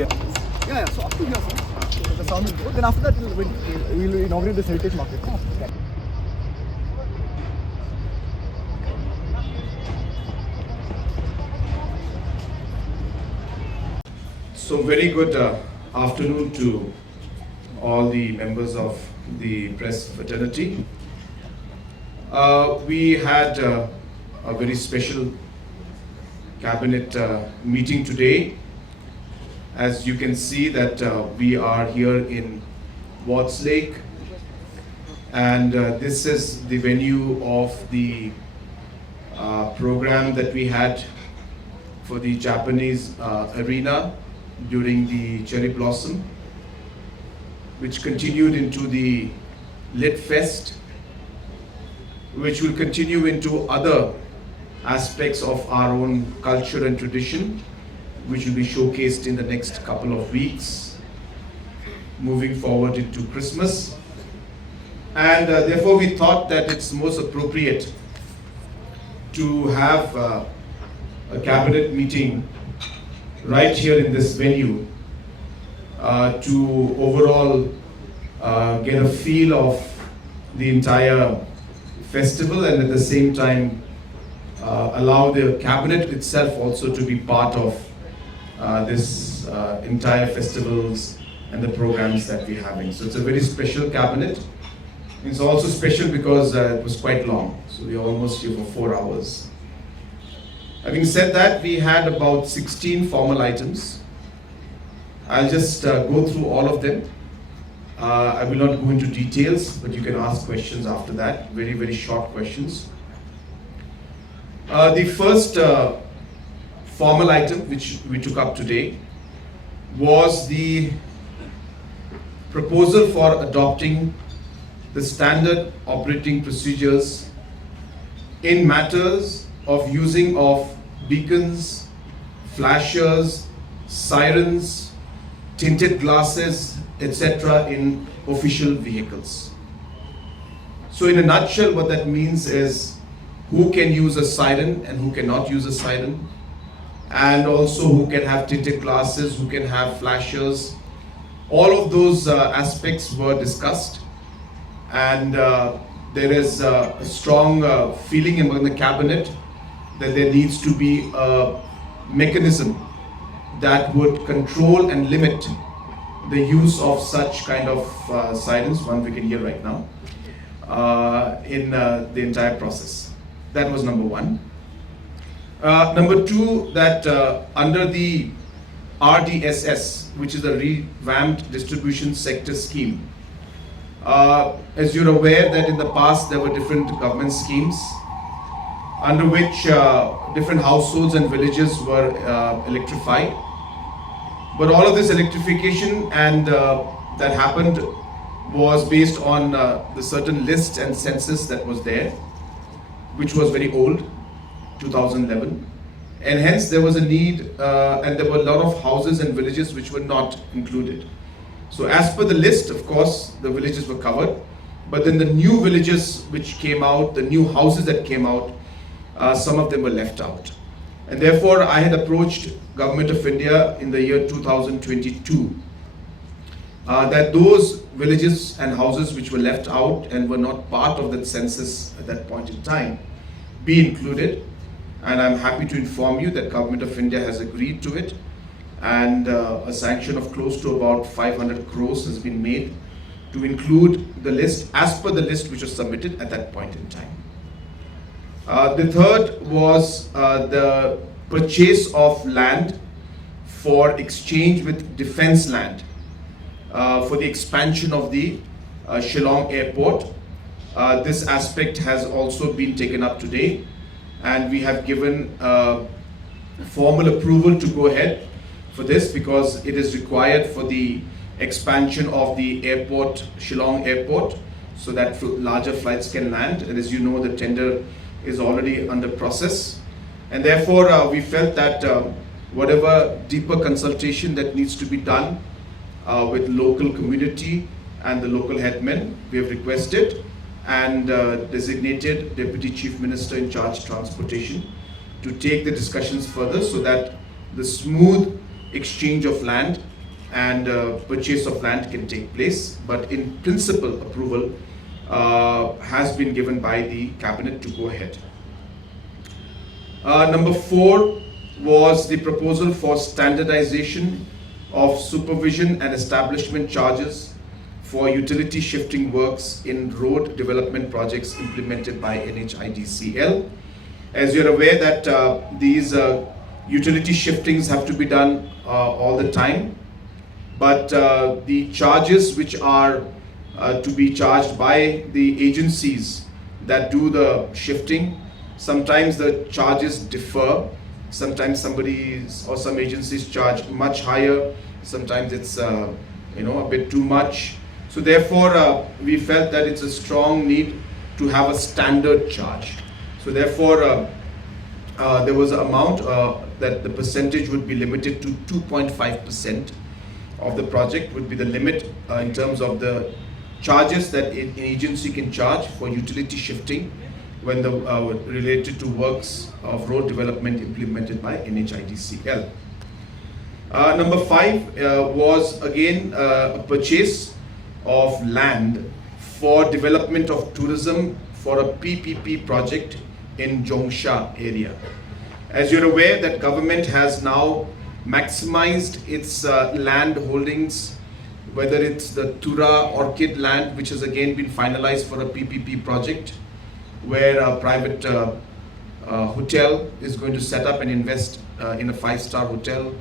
Yeah, so up to here, sir. The sound will go. Then after that, we'll inaugurate this heritage market. So very good afternoon to all the members of the press fraternity. We had a very special cabinet meeting today. As you can see that we are here in Watts Lake, and this is the venue of the program that we had for the Japanese arena during the Cherry Blossom, which continued into the Lit Fest, which will continue into other aspects of our own culture and tradition, which will be showcased in the next couple of weeks, moving forward into Christmas. And therefore we thought that it's most appropriate to have a cabinet meeting right here in this venue to overall get a feel of the entire festival, and at the same time allow the cabinet itself also to be part of this entire festivals and the programs that we're having. So it's a very special cabinet. It's also special because it was quite long. So we were almost here for 4 hours. Having said that, we had about 16 formal items. I'll just go through all of them. I will not go into details, but you can ask questions after that. Very, very short questions. The first formal item which we took up today was the proposal for adopting the standard operating procedures in matters of using of beacons, flashers, sirens, tinted glasses, etc. in official vehicles. So in a nutshell, what that means is who can use a siren and who cannot use a siren, and also who can have tinted glasses, who can have flashers. All of those aspects were discussed, and there is a strong feeling among the cabinet that there needs to be a mechanism that would control and limit the use of such kind of sirens, one we can hear right now, in the entire process. That was number one. Number two, that under the RDSS, which is the Revamped Distribution Sector Scheme, as you're aware that in the past there were different government schemes under which different households and villages were electrified. But all of this electrification and that happened was based on the certain list and census that was there, which was very old, 2011. And hence there was a need, and there were a lot of houses and villages which were not included. So as per the list, of course, the villages were covered, but then the new villages which came out, the new houses that came out, some of them were left out. And therefore I had approached Government of India in the year 2022 that those villages and houses which were left out and were not part of that census at that point in time be included. And I'm happy to inform you that Government of India has agreed to it, and a sanction of close to about 500 crores has been made to include the list as per the list which was submitted at that point in time. The third was the purchase of land for exchange with defense land for the expansion of the Shillong airport. This aspect has also been taken up today, and we have given formal approval to go ahead for this because it is required for the expansion of the airport, Shillong airport, so that larger flights can land. And as you know, the tender is already under process, and therefore we felt that whatever deeper consultation that needs to be done with local community and the local headmen, we have requested and designated Deputy Chief Minister in charge transportation to take the discussions further so that the smooth exchange of land and purchase of land can take place, but in principle approval has been given by the cabinet to go ahead. Number 4 was the proposal for standardization of supervision and establishment charges for utility shifting works in road development projects implemented by NHIDCL. As you're aware that these utility shiftings have to be done all the time, but the charges which are to be charged by the agencies that do the shifting, sometimes the charges differ. Sometimes somebody's or some agencies charge much higher. Sometimes it's a bit too much. So therefore, we felt that it's a strong need to have a standard charge. So therefore, there was an amount that the percentage would be limited to 2.5% of the project would be the limit in terms of the charges that an agency can charge for utility shifting when the related to works of road development implemented by NHIDCL. Number 5 was again a purchase of land for development of tourism for a PPP project in Jongsha area. As you're aware that government has now maximized its land holdings, whether it's the Tura Orchid land, which has again been finalized for a PPP project, where a private hotel is going to set up and invest in a 5-star hotel,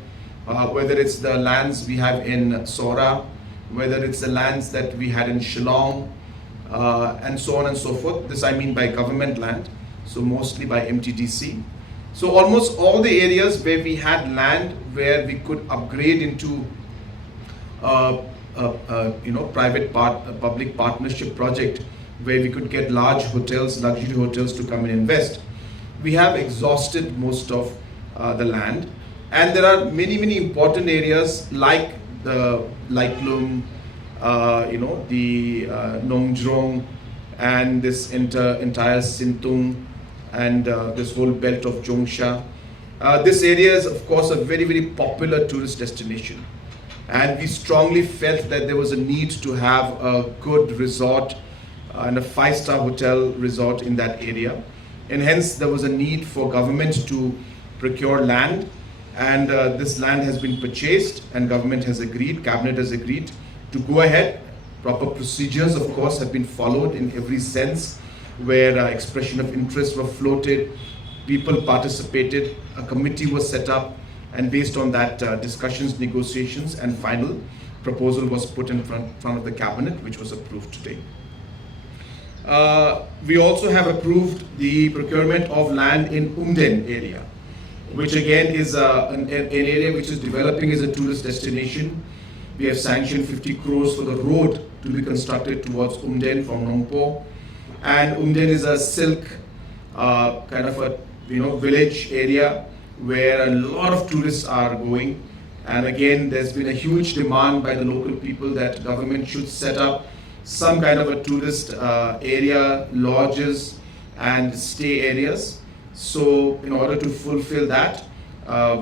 whether it's the lands we have in Sora, whether it's the lands that we had in Shillong, and so on and so forth. This I mean by government land, so mostly by MTDC. So almost all the areas where we had land where we could upgrade into private public partnership project where we could get large hotels, luxury hotels to come and invest. We have exhausted most of the land, and there are many important areas like the Lightlum, the Nongjrong, and this entire Sintung, and this whole belt of Jongsha. This area is of course a very popular tourist destination, and we strongly felt that there was a need to have a good resort and a 5-star hotel resort in that area, and hence there was a need for government to procure land, and this land has been purchased and government has agreed, cabinet has agreed to go ahead. Proper procedures of course have been followed in every sense, where expression of interest were floated, people participated, a committee was set up, and based on that discussions, negotiations, and final proposal was put in front of the cabinet, which was approved today. We also have approved the procurement of land in Umden area, which again is an area which is developing as a tourist destination. We have sanctioned 50 crores for the road to be constructed towards Umden from Nongpo. And Umden is a silk kind of a village area where a lot of tourists are going, and again there's been a huge demand by the local people that government should set up some kind of a tourist area, lodges and stay areas. So in order to fulfill that,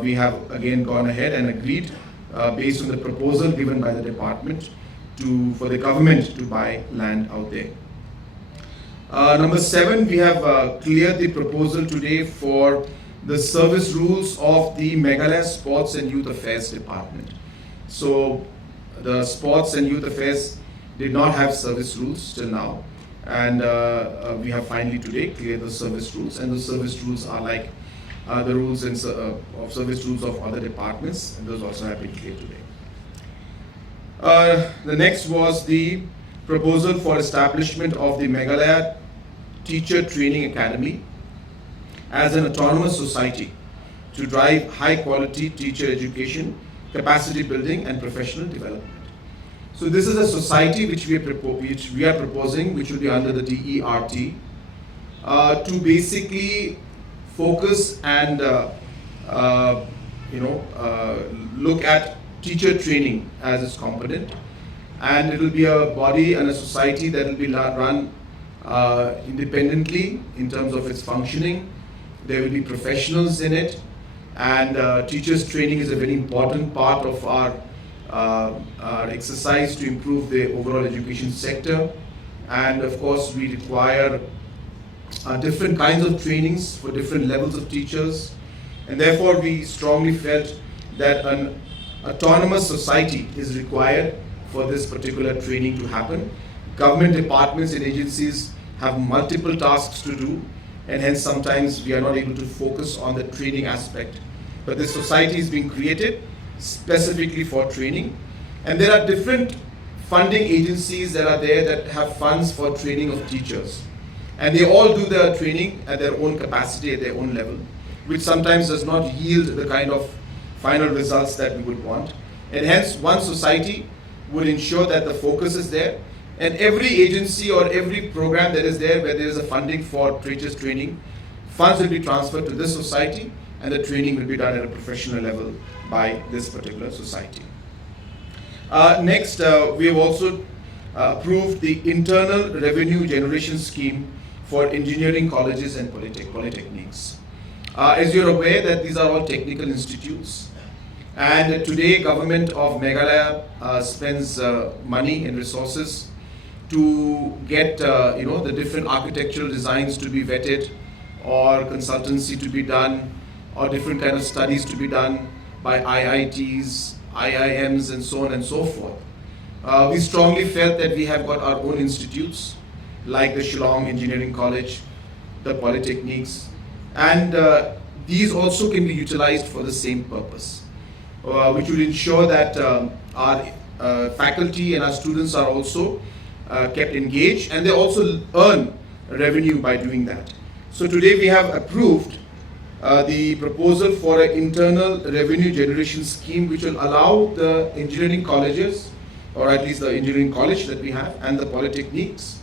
we have again gone ahead and agreed based on the proposal given by the department for the government to buy land out there. Number 7, we have cleared the proposal today for the service rules of the Meghalaya Sports and Youth Affairs Department. So the Sports and Youth Affairs did not have service rules till now, and we have finally today cleared the service rules, and the service rules are like the rules of service rules of other departments, and those also have been cleared today. The next was the proposal for establishment of the Meghalaya Teacher Training Academy as an autonomous society to drive high quality teacher education, capacity building and professional development. So this is a society which we are proposing, which will be under the DERT, to basically focus and look at teacher training as its component, and it will be a body and a society that will be run independently in terms of its functioning. There will be professionals in it, and teachers training is a very important part of our are exercised to improve the overall education sector. And of course, we require different kinds of trainings for different levels of teachers. And therefore, we strongly felt that an autonomous society is required for this particular training to happen. Government departments and agencies have multiple tasks to do, and hence sometimes we are not able to focus on the training aspect. But this society is being created specifically for training, and there are different funding agencies that are there that have funds for training of teachers, and they all do their training at their own capacity, at their own level, which sometimes does not yield the kind of final results that we would want. And hence one society would ensure that the focus is there, and every agency or every program that is there where there is a funding for teachers training, funds will be transferred to this society, and the training will be done at a professional level by this particular society. Next, we have also approved the internal revenue generation scheme for engineering colleges and polytechnics. As you're aware that these are all technical institutes, and today government of Meghalaya spends money and resources to get the different architectural designs to be vetted, or consultancy to be done, or different kind of studies to be done by IITs, IIMs, and so on and so forth. We strongly felt that we have got our own institutes like the Shillong Engineering College, the polytechnics, and these also can be utilized for the same purpose, which will ensure that our faculty and our students are also kept engaged, and they also earn revenue by doing that. So today we have approved the proposal for an internal revenue generation scheme which will allow the engineering colleges, or at least the engineering college that we have and the polytechnics,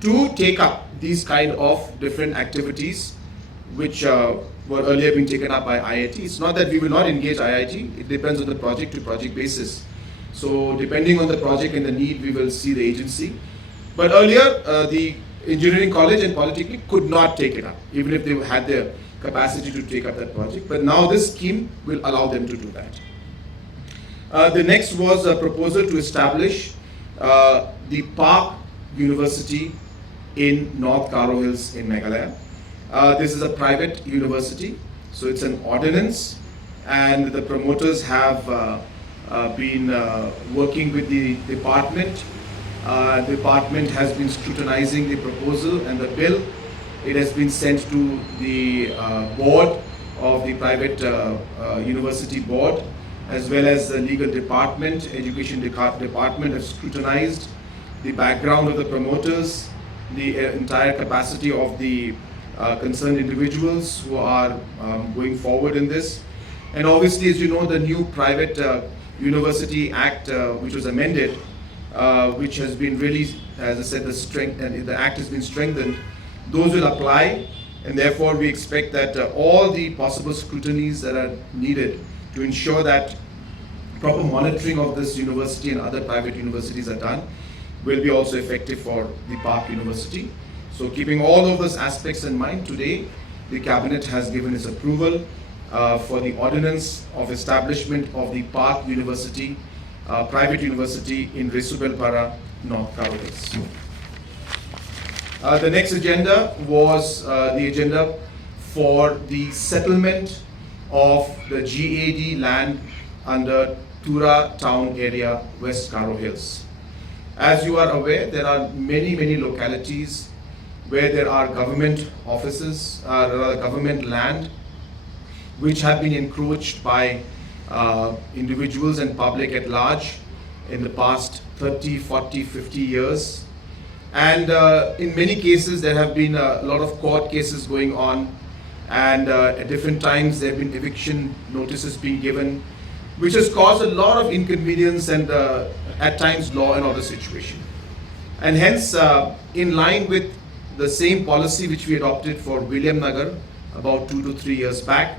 to take up these kind of different activities which were earlier being taken up by IIT. It's not that we will not engage IIT, it depends on the project to project basis. So depending on the project and the need, we will see the agency. But earlier, the engineering college and polytechnic could not take it up, even if they had their capacity to take up that project. But now this scheme will allow them to do that. The next was a proposal to establish the Park University in North Garo Hills in Meghalaya. This is a private university, so it's an ordinance, and the promoters have been working with the department. The department has been scrutinizing the proposal and the bill. It has been sent to the board of the private university board, as well as the legal department, education department have scrutinized the background of the promoters, the entire capacity of the concerned individuals who are going forward in this. And obviously, as you know, the new Private University Act, which was amended, which has been really, as I said, the act has been strengthened. Those will apply, and therefore we expect that all the possible scrutinies that are needed to ensure that proper monitoring of this university and other private universities are done will be also effective for the Park University. So keeping all of those aspects in mind, today the Cabinet has given its approval for the ordinance of establishment of the Park University, private university in Resubelpara, North Garo Hills. The next agenda was the agenda for the settlement of the GAD land under Tura town area, West Garo Hills. As you are aware, there are many localities where there are government offices, government land, which have been encroached by individuals and public at large in the past 30, 40, 50 years. And in many cases, there have been a lot of court cases going on, and at different times there have been eviction notices being given, which has caused a lot of inconvenience and at times law and order situation. And hence, in line with the same policy which we adopted for William Nagar about 2 to 3 years back,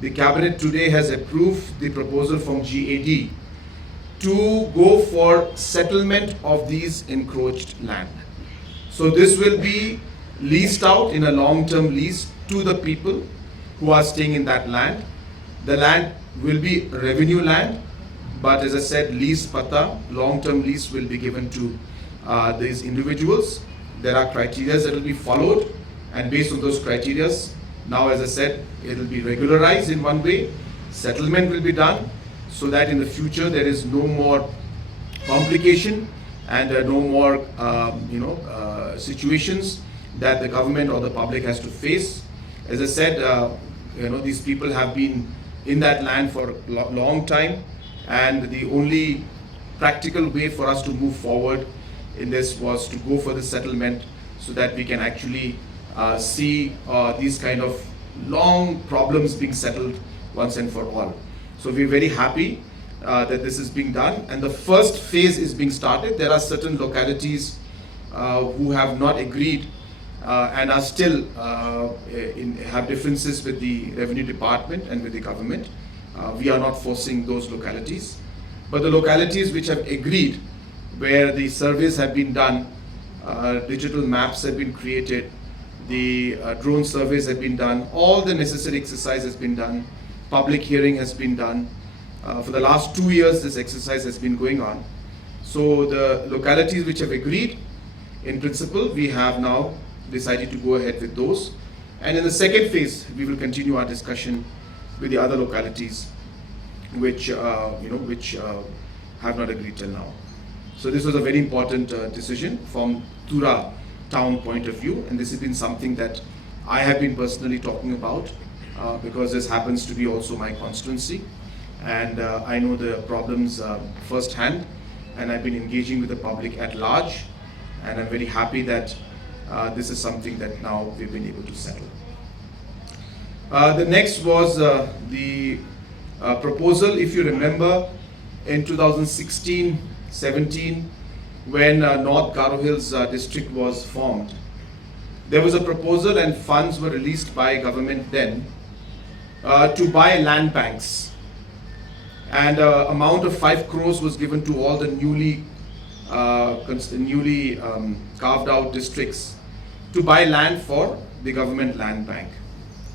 the Cabinet today has approved the proposal from GAD to go for settlement of these encroached land. So this will be leased out in a long-term lease to the people who are staying in that land. The land will be revenue land, but as I said, lease pata, long-term lease will be given to these individuals. There are criteria that will be followed, and based on those criteria, now as I said, it will be regularized in one way, settlement will be done, so that in the future there is no more complication and no more situations that the government or the public has to face. As I said, these people have been in that land for a long time, and the only practical way for us to move forward in this was to go for the settlement, so that we can actually see these kind of long problems being settled once and for all. So we're very happy that this is being done, and the first phase is being started. There are certain localities who have not agreed and are still have differences with the revenue department and with the government. We are not forcing those localities, but the localities which have agreed, where the surveys have been done, digital maps have been created, the drone surveys have been done, all the necessary exercise has been done, public hearing has been done. For the last 2 years this exercise has been going on. So the localities which have agreed, in principle, we have now decided to go ahead with those. And in the second phase, we will continue our discussion with the other localities which have not agreed till now. So this was a very important decision from Tura town point of view, and this has been something that I have been personally talking about because this happens to be also my constituency, and I know the problems firsthand, and I've been engaging with the public at large, and I'm very happy that this is something that now we've been able to settle. The next was the proposal, if you remember, in 2016-17, when North Garo Hills district was formed. There was a proposal and funds were released by government then to buy land banks. And amount of 5 crores was given to all the newly carved out districts to buy land for the government land bank.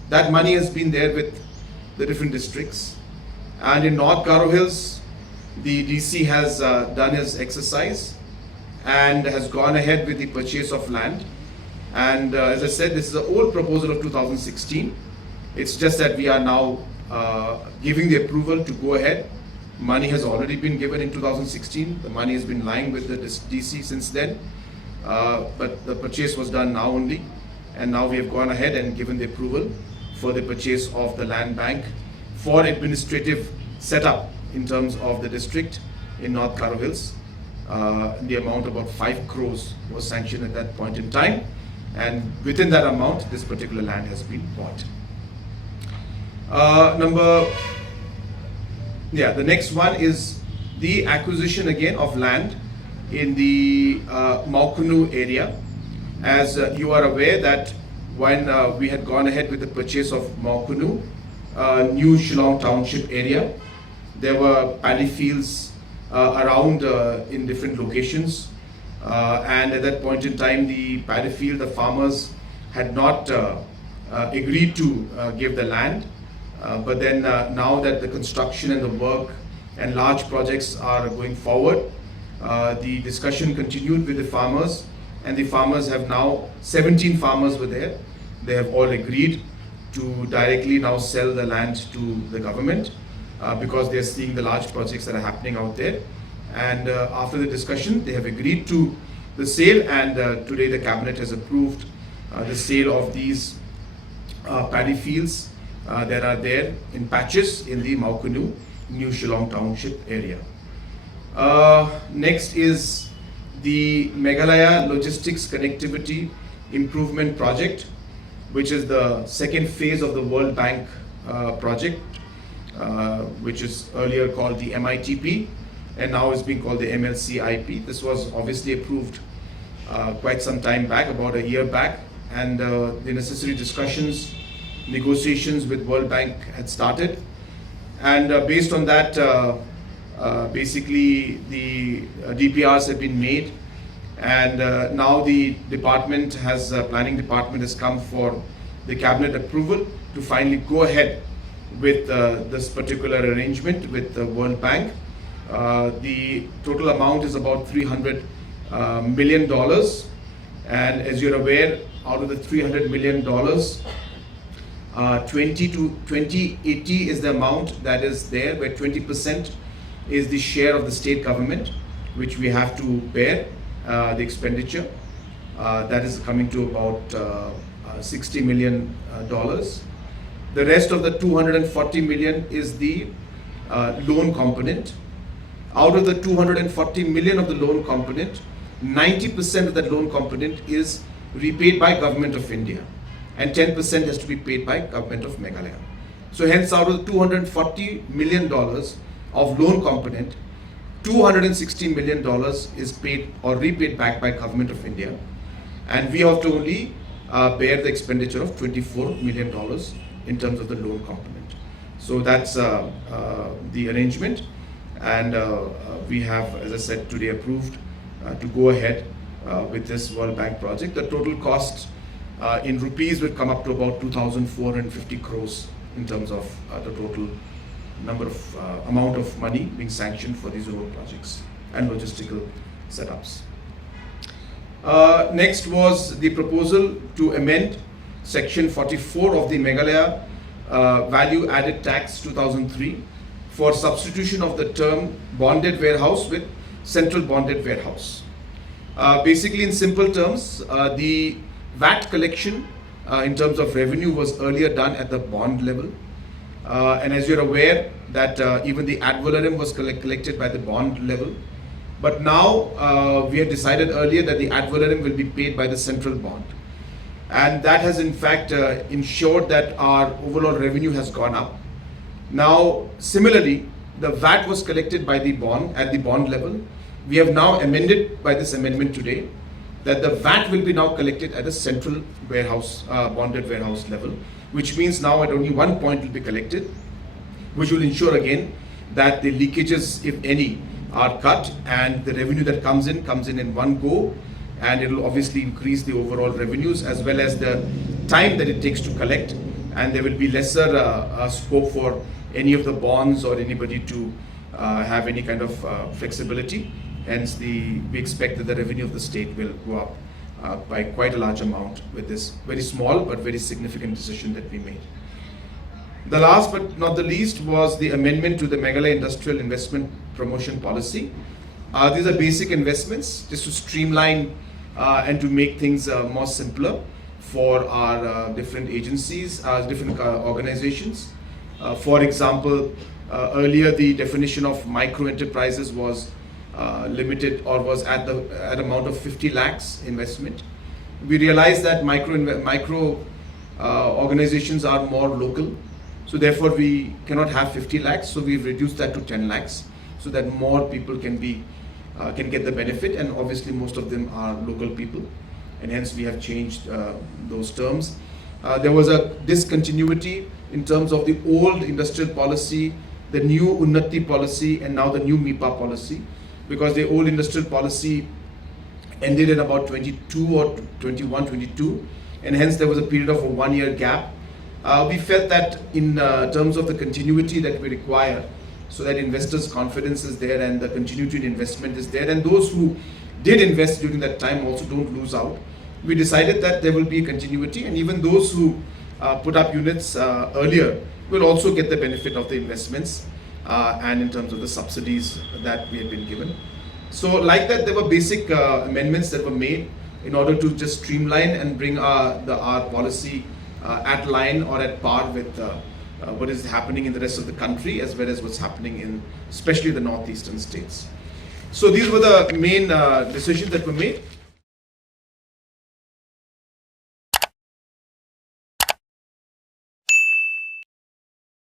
That money has been there with the different districts. And in North Garo Hills, the DC has done his exercise and has gone ahead with the purchase of land. And as I said, this is an old proposal of 2016. It's just that we are now giving the approval to go ahead. Money has already been given in 2016. The money has been lying with the DC since then. But the purchase was done now only. And now we have gone ahead and given the approval for the purchase of the land bank for administrative setup in terms of the district in North Garo Hills. The amount about 5 crores was sanctioned at that point in time, and within that amount this particular land has been bought. The next one is the acquisition again of land in the Maukunu area. As you are aware that when we had gone ahead with the purchase of Maukunu, New Shillong Township area, there were paddy fields around in different locations, and at that point in time the paddy field, the farmers had not agreed to give the land, but then now that the construction and the work and large projects are going forward, the discussion continued with the farmers, and the farmers have now, 17 farmers were there, they have all agreed to directly now sell the land to the government because they are seeing the large projects that are happening out there. And after the discussion, they have agreed to the sale, and today the cabinet has approved the sale of these paddy fields that are there in patches in the Maukunu, New Shillong Township area. Next is the Meghalaya Logistics Connectivity Improvement Project, which is the second phase of the World Bank project, which is earlier called the MITP and now is being called the MLCIP. This was obviously approved quite some time back, about a year back, and the necessary discussions, negotiations with World Bank had started, and based on that basically the DPRs have been made, and now the department has, planning department has come for the cabinet approval to finally go ahead with this particular arrangement with the World Bank. The total amount is about $300 million. And as you're aware, out of the $300 million, 2080 is the amount that is there, where 20% is the share of the state government, which we have to bear the expenditure. That is coming to about $60 million. The rest of the $240 million is the loan component. Out of the $240 million of the loan component, 90% of that loan component is repaid by Government of India, and 10% has to be paid by Government of Meghalaya. So hence, out of the $240 million of loan component, $260 million is paid or repaid back by Government of India, and we have to only bear the expenditure of $24 million in terms of the loan component. So that's the arrangement, and we have, as I said, today approved to go ahead with this World Bank project. The total cost in rupees will come up to about 2,450 crores in terms of the total number of amount of money being sanctioned for these road projects and logistical setups. Next was the proposal to amend Section 44 of the Meghalaya Value Added Tax 2003 for substitution of the term bonded warehouse with central bonded warehouse. Basically, in simple terms, the VAT collection in terms of revenue was earlier done at the bond level. And as you're aware that even the ad valorem was collected by the bond level. But now we had decided earlier that the ad valorem will be paid by the central bond. And that has in fact ensured that our overall revenue has gone up. Now, similarly, the VAT was collected by the bond at the bond level. We have now amended by this amendment today that the VAT will be now collected at a central warehouse, bonded warehouse level, which means now at only one point will be collected, which will ensure again that the leakages, if any, are cut, and the revenue that comes in one go, and it will obviously increase the overall revenues as well as the time that it takes to collect, and there will be lesser scope for any of the bonds or anybody to have any kind of flexibility. Hence, we expect that the revenue of the state will go up by quite a large amount with this very small but very significant decision that we made. The last but not the least was the amendment to the Meghalaya Industrial Investment Promotion Policy. These are basic investments just to streamline and to make things more simpler for our different agencies, different organizations. For example, earlier the definition of micro enterprises was limited or was at amount of 50 lakhs investment. We realized that micro organizations are more local, so therefore we cannot have 50 lakhs, so we've reduced that to 10 lakhs so that more people can get the benefit, and obviously most of them are local people, and hence we have changed those terms. There was a discontinuity in terms of the old industrial policy, the new Unnati policy, and now the new MIPA policy, because the old industrial policy ended in about 22 or 21, 22, and hence there was a period of a 1 year gap. We felt that in terms of the continuity that we require, so that investors' confidence is there and the continuity in investment is there, and those who did invest during that time also don't lose out. We decided that there will be a continuity, and even those who put up units earlier will also get the benefit of the investments and in terms of the subsidies that we had been given. So like that, there were basic amendments that were made in order to just streamline and bring our policy at line or at par with what is happening in the rest of the country, as well as what's happening in especially the northeastern states. So these were the main decisions that were made.